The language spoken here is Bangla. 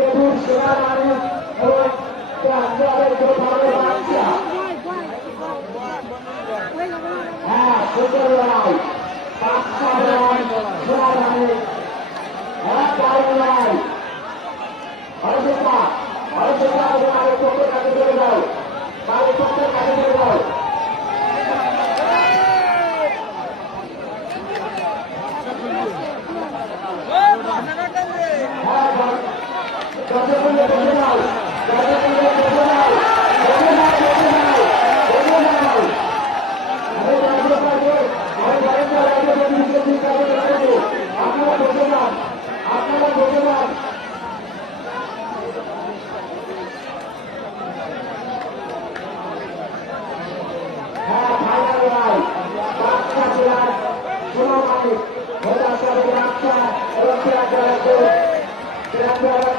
দেবুর সেরা মানুষ এবং ক্লাসের যে ভালো বাচ্চা হ্যাঁ সুন্দর লড়াই বাচ্চা লড়াই সেরা মানুষ হ্যাঁ দারুণ লড়াই হরদেশা হরদেশা বাড়ির পক্ষের কাছে চলে যাও বাড়ির পক্ষের কাছে চলে যাও Gracias.